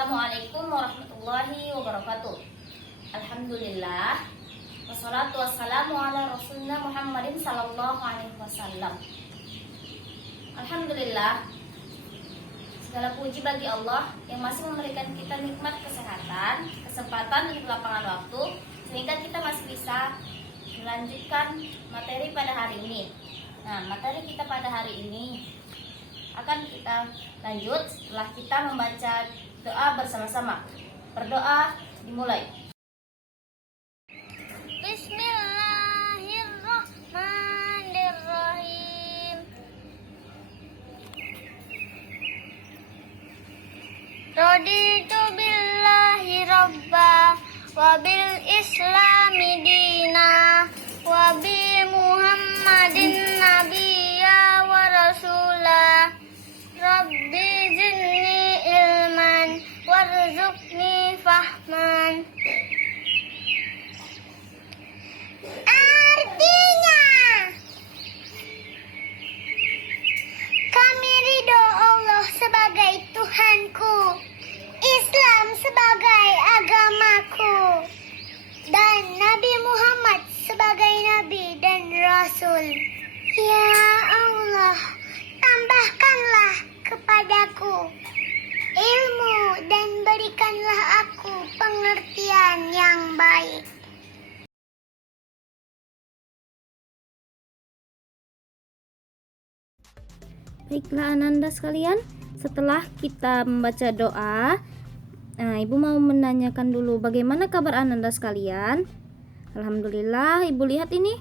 Assalamualaikum warahmatullahi wabarakatuh. Alhamdulillah. Wassalatu wassalamu ala rasulina Muhammadin sallallahu alaihi wasallam. Alhamdulillah. Segala puji bagi Allah yang masih memberikan kita nikmat kesehatan, kesempatan untuk lapangan waktu, sehingga kita masih bisa melanjutkan materi pada hari ini. Nah, materi kita pada hari ini akan kita lanjut setelah kita membaca doa bersama-sama. Berdoa dimulai. Bismillahirrahmanirrahim. Raditu billahi rabba wa bil islami dina wa bi muhammadin nabiyya wa rasulah. Rabbi zidni ilman warzuqni fahman. Artinya, kami ridho Allah sebagai Tuhanku, Islam sebagai agamaku, dan Nabi Muhammad sebagai Nabi dan Rasul. Ya Allah, tambahkanlah kepadaku ilmu dan berikanlah aku pengertian yang baik. Baiklah Ananda sekalian, setelah kita membaca doa, Ibu mau menanyakan dulu bagaimana kabar Ananda sekalian. Alhamdulillah, Ibu lihat ini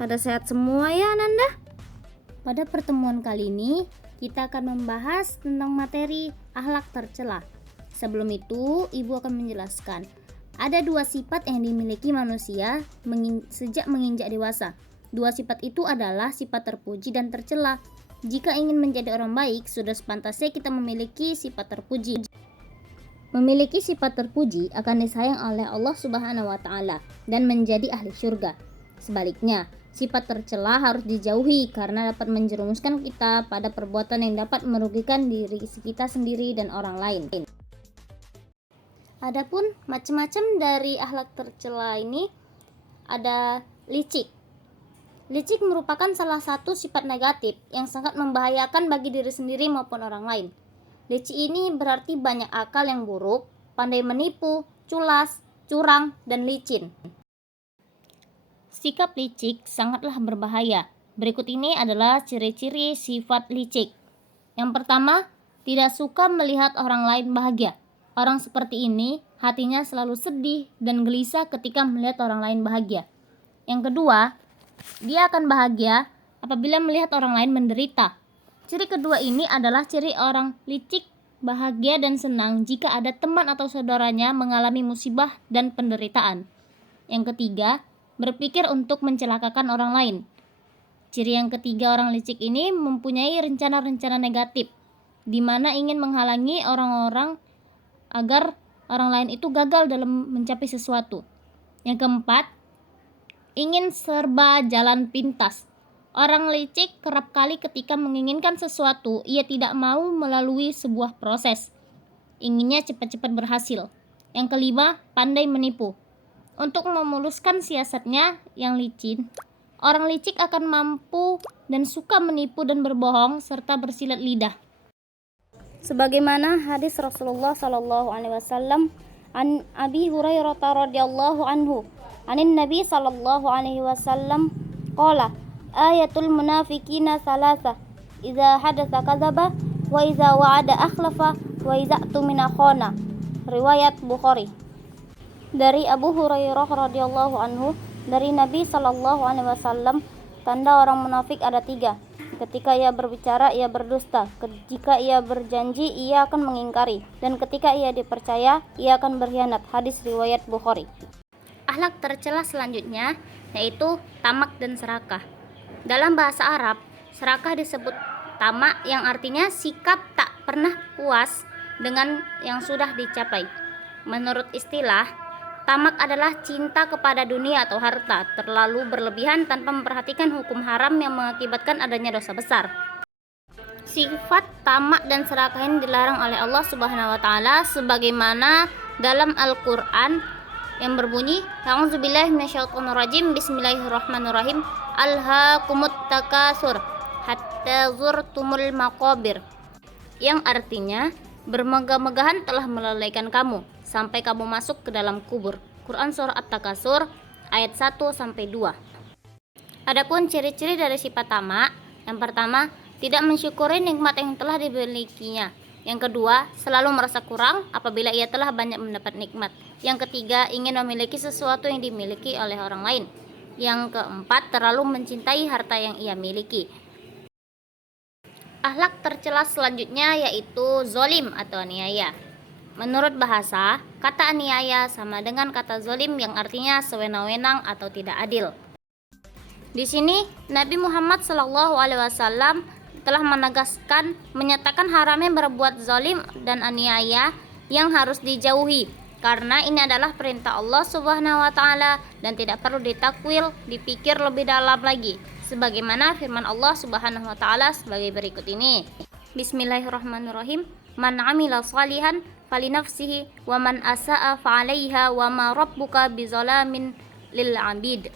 pada sehat semua ya Ananda. Pada pertemuan kali ini kita akan membahas tentang materi akhlak tercela. Sebelum itu, Ibu akan menjelaskan ada dua sifat yang dimiliki manusia sejak menginjak dewasa. Dua sifat itu adalah sifat terpuji dan tercela. Jika ingin menjadi orang baik, sudah sepantasnya kita memiliki sifat terpuji. Memiliki sifat terpuji akan disayang oleh Allah Subhanahu wa taala dan menjadi ahli syurga. Sebaliknya, sifat tercela harus dijauhi karena dapat menjerumuskan kita pada perbuatan yang dapat merugikan diri kita sendiri dan orang lain. Adapun macam-macam dari akhlak tercela ini ada licik. Licik merupakan salah satu sifat negatif yang sangat membahayakan bagi diri sendiri maupun orang lain. Licik ini berarti banyak akal yang buruk, pandai menipu, culas, curang, dan licin. Sikap licik sangatlah berbahaya. Berikut ini adalah ciri-ciri sifat licik. Yang pertama, tidak suka melihat orang lain bahagia. Orang seperti ini hatinya selalu sedih dan gelisah ketika melihat orang lain bahagia. Yang kedua, dia akan bahagia apabila melihat orang lain menderita. Ciri kedua ini adalah ciri orang licik, bahagia dan senang jika ada teman atau saudaranya mengalami musibah dan penderitaan. Yang ketiga, berpikir untuk mencelakakan orang lain. Ciri yang ketiga orang licik ini mempunyai rencana-rencana negatif, di mana ingin menghalangi orang-orang agar orang lain itu gagal dalam mencapai sesuatu. Yang keempat, ingin serba jalan pintas. Orang licik kerap kali ketika menginginkan sesuatu, ia tidak mau melalui sebuah proses. Inginnya cepat-cepat berhasil. Yang kelima, pandai menipu. Untuk memuluskan siasatnya yang licin, orang licik akan mampu dan suka menipu dan berbohong serta bersilat lidah. Sebagaimana hadis Rasulullah sallallahu alaihi wasallam an Abi Hurairah radhiyallahu anhu, anin Nabi sallallahu alaihi wasallam qala ayatul munafiqina salasa idza hadatsa kadzaba wa idza wa'ada akhlafa wa idza tumina khana. Riwayat Bukhari. Dari Abu Hurairah radhiyallahu anhu, dari Nabi sallallahu alaihi wasallam, tanda orang munafik ada 3. Ketika ia berbicara, ia berdusta. Jika ia berjanji, ia akan mengingkari. Dan ketika ia dipercaya, ia akan berkhianat. Hadis riwayat Bukhari. Akhlak tercela selanjutnya yaitu tamak dan serakah. Dalam bahasa Arab, serakah disebut tamak yang artinya sikap tak pernah puas dengan yang sudah dicapai. Menurut istilah, tamak adalah cinta kepada dunia atau harta, terlalu berlebihan tanpa memperhatikan hukum haram yang mengakibatkan adanya dosa besar. Sifat tamak dan serakah ini dilarang oleh Allah Subhanahu wa taala sebagaimana dalam Al-Qur'an yang berbunyi, A'udzubillahi minasyaitonirrajim, Bismillahirrahmanirrahim, Alhaakumut takasur hatta zurtumul maqabir, yang artinya bermegah-megahan telah melalaikan kamu sampai kamu masuk ke dalam kubur. Quran surah At-Takasur ayat 1 sampai 2. Adapun ciri-ciri dari sifat tamak, yang pertama, tidak mensyukuri nikmat yang telah dimilikinya. Yang kedua, selalu merasa kurang apabila ia telah banyak mendapat nikmat. Yang ketiga, ingin memiliki sesuatu yang dimiliki oleh orang lain. Yang keempat, terlalu mencintai harta yang ia miliki. Akhlak tercela selanjutnya yaitu zolim atau aniaya. Menurut bahasa, kata aniaya sama dengan kata zolim yang artinya sewenang-wenang atau tidak adil. Di sini Nabi Muhammad SAW telah menyatakan haramnya berbuat zalim dan aniaya yang harus dijauhi, karena ini adalah perintah Allah Subhanahu wa taala dan tidak perlu ditakwil, dipikir lebih dalam lagi. Sebagaimana firman Allah Subhanahu wa taala sebagai berikut ini. Bismillahirrahmanirrahim. Man 'amila shalihan falinafsihi wa man asa'a fa'alaiha wa ma rabbuka bizalamin lil 'abid.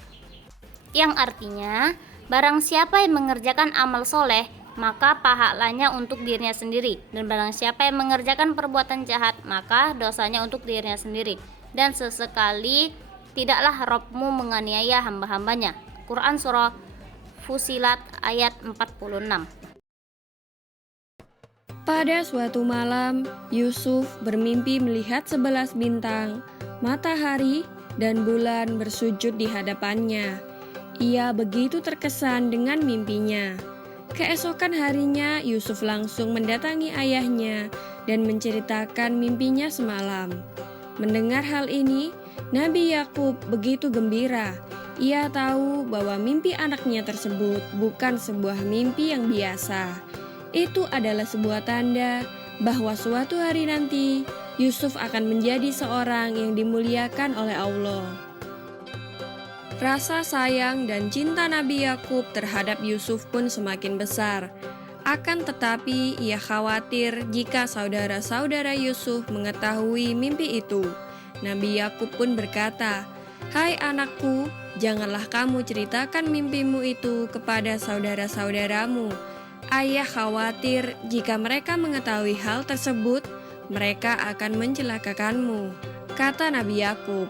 Yang artinya, barang siapa yang mengerjakan amal soleh, maka pahalanya untuk dirinya sendiri, dan barang siapa yang mengerjakan perbuatan jahat, maka dosanya untuk dirinya sendiri, dan sesekali tidaklah Rabbmu menganiaya hamba-hambanya. Quran surah Fusilat ayat 46. Pada suatu malam, Yusuf bermimpi melihat 11 bintang, matahari, dan bulan bersujud di hadapannya. Ia begitu terkesan dengan mimpinya. Keesokan harinya, Yusuf langsung mendatangi ayahnya dan menceritakan mimpinya semalam. Mendengar hal ini, Nabi Yakub begitu gembira. Ia tahu bahwa mimpi anaknya tersebut bukan sebuah mimpi yang biasa. Itu adalah sebuah tanda bahwa suatu hari nanti Yusuf akan menjadi seorang yang dimuliakan oleh Allah. Rasa sayang dan cinta Nabi Yakub terhadap Yusuf pun semakin besar. Akan tetapi ia khawatir jika saudara-saudara Yusuf mengetahui mimpi itu. Nabi Yakub pun berkata, "Hai anakku, janganlah kamu ceritakan mimpimu itu kepada saudara-saudaramu. Ayah khawatir jika mereka mengetahui hal tersebut, mereka akan mencelakakanmu," kata Nabi Yakub.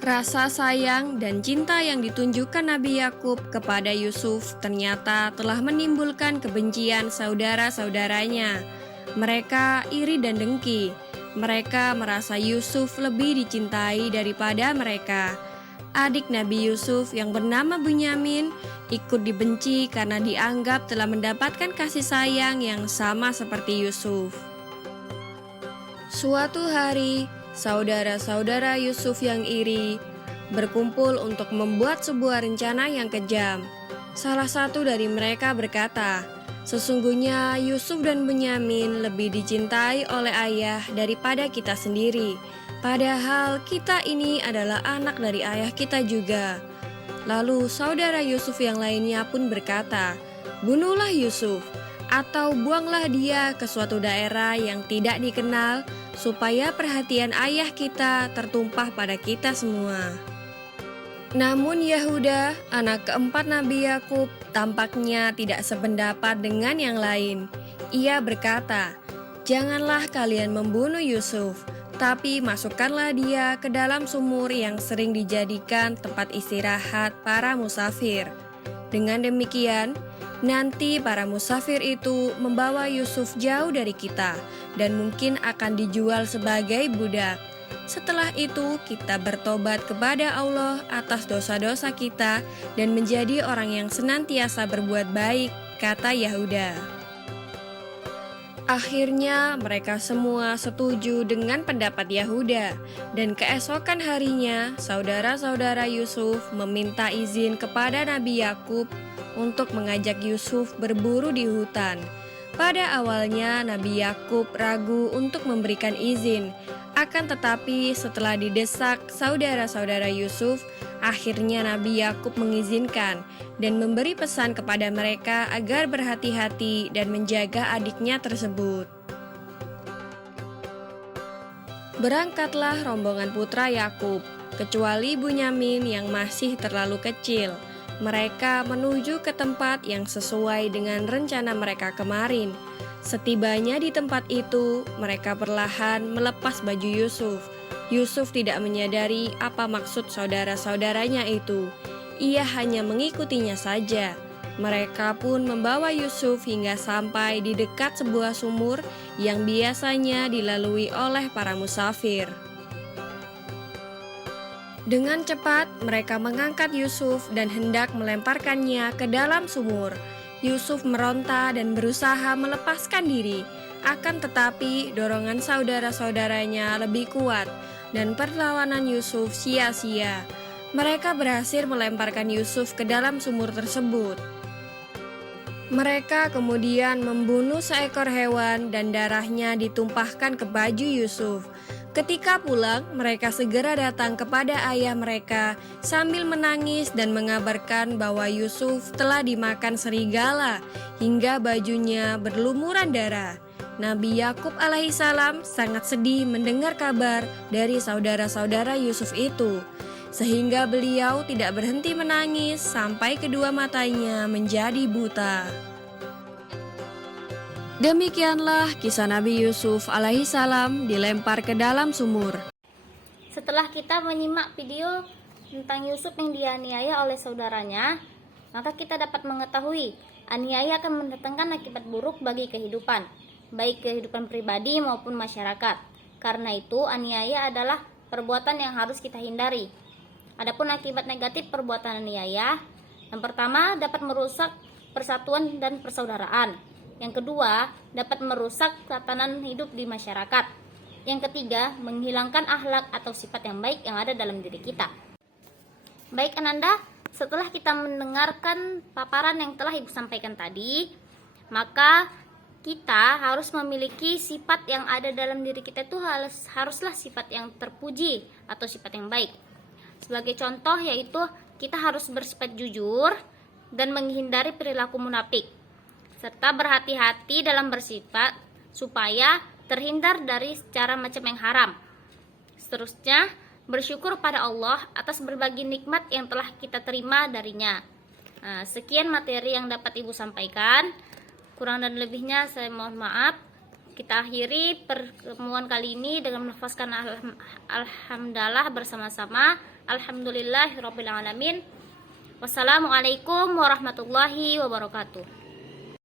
Rasa sayang dan cinta yang ditunjukkan Nabi Yakub kepada Yusuf ternyata telah menimbulkan kebencian saudara-saudaranya. Mereka iri dan dengki. Mereka merasa Yusuf lebih dicintai daripada mereka. Adik Nabi Yusuf yang bernama Bunyamin ikut dibenci karena dianggap telah mendapatkan kasih sayang yang sama seperti Yusuf. Suatu hari, saudara-saudara Yusuf yang iri berkumpul untuk membuat sebuah rencana yang kejam. Salah satu dari mereka berkata, "Sesungguhnya Yusuf dan Bunyamin lebih dicintai oleh ayah daripada kita sendiri. Padahal kita ini adalah anak dari ayah kita juga." Lalu saudara Yusuf yang lainnya pun berkata, "Bunuhlah Yusuf, atau buanglah dia ke suatu daerah yang tidak dikenal, supaya perhatian ayah kita tertumpah pada kita semua." Namun Yahuda, anak keempat Nabi Yakub, tampaknya tidak sependapat dengan yang lain. Ia berkata, "Janganlah kalian membunuh Yusuf, tapi masukkanlah dia ke dalam sumur yang sering dijadikan tempat istirahat para musafir. Dengan demikian, nanti para musafir itu membawa Yusuf jauh dari kita dan mungkin akan dijual sebagai budak. Setelah itu kita bertobat kepada Allah atas dosa-dosa kita dan menjadi orang yang senantiasa berbuat baik," kata Yahuda. Akhirnya mereka semua setuju dengan pendapat Yahuda, dan keesokan harinya saudara-saudara Yusuf meminta izin kepada Nabi Yakub untuk mengajak Yusuf berburu di hutan. Pada awalnya Nabi Yakub ragu untuk memberikan izin, akan tetapi setelah didesak saudara-saudara Yusuf, Akhirnya Nabi Yakub mengizinkan dan memberi pesan kepada mereka agar berhati-hati dan menjaga adiknya tersebut. Berangkatlah rombongan putra Yakub, kecuali Bunyamin yang masih terlalu kecil. Mereka menuju ke tempat yang sesuai dengan rencana mereka kemarin. Setibanya di tempat itu, mereka perlahan melepas baju Yusuf. Yusuf tidak menyadari apa maksud saudara-saudaranya itu. Ia hanya mengikutinya saja. Mereka pun membawa Yusuf hingga sampai di dekat sebuah sumur yang biasanya dilalui oleh para musafir. Dengan cepat, mereka mengangkat Yusuf dan hendak melemparkannya ke dalam sumur. Yusuf meronta dan berusaha melepaskan diri. Akan tetapi, dorongan saudara-saudaranya lebih kuat dan perlawanan Yusuf sia-sia. Mereka berhasil melemparkan Yusuf ke dalam sumur tersebut. Mereka kemudian membunuh seekor hewan dan darahnya ditumpahkan ke baju Yusuf. Ketika pulang, mereka segera datang kepada ayah mereka sambil menangis dan mengabarkan bahwa Yusuf telah dimakan serigala hingga bajunya berlumuran darah. Nabi Yakub alaihissalam sangat sedih mendengar kabar dari saudara-saudara Yusuf itu, sehingga beliau tidak berhenti menangis sampai kedua matanya menjadi buta. Demikianlah kisah Nabi Yusuf alaihissalam dilempar ke dalam sumur. Setelah kita menyimak video tentang Yusuf yang dianiaya oleh saudaranya, maka kita dapat mengetahui aniaya akan mendatangkan akibat buruk bagi kehidupan, baik kehidupan pribadi maupun masyarakat. Karena itu, aniaya adalah perbuatan yang harus kita hindari. Adapun akibat negatif perbuatan aniaya, yang pertama dapat merusak persatuan dan persaudaraan. Yang kedua, dapat merusak tatanan hidup di masyarakat. Yang ketiga, menghilangkan akhlak atau sifat yang baik yang ada dalam diri kita. Baik Ananda, setelah kita mendengarkan paparan yang telah Ibu sampaikan tadi, maka kita harus memiliki sifat yang ada dalam diri kita itu haruslah sifat yang terpuji atau sifat yang baik. Sebagai contoh yaitu kita harus bersifat jujur dan menghindari perilaku munafik, serta berhati-hati dalam bersifat supaya terhindar dari cara macam yang haram. Seterusnya, bersyukur pada Allah atas berbagai nikmat yang telah kita terima darinya. Sekian materi yang dapat Ibu sampaikan. Kurang dan lebihnya saya mohon maaf. Kita akhiri pertemuan kali ini dengan melafazkan alhamdulillah bersama-sama. Alhamdulillahirabbil alamin. Wassalamualaikum warahmatullahi wabarakatuh.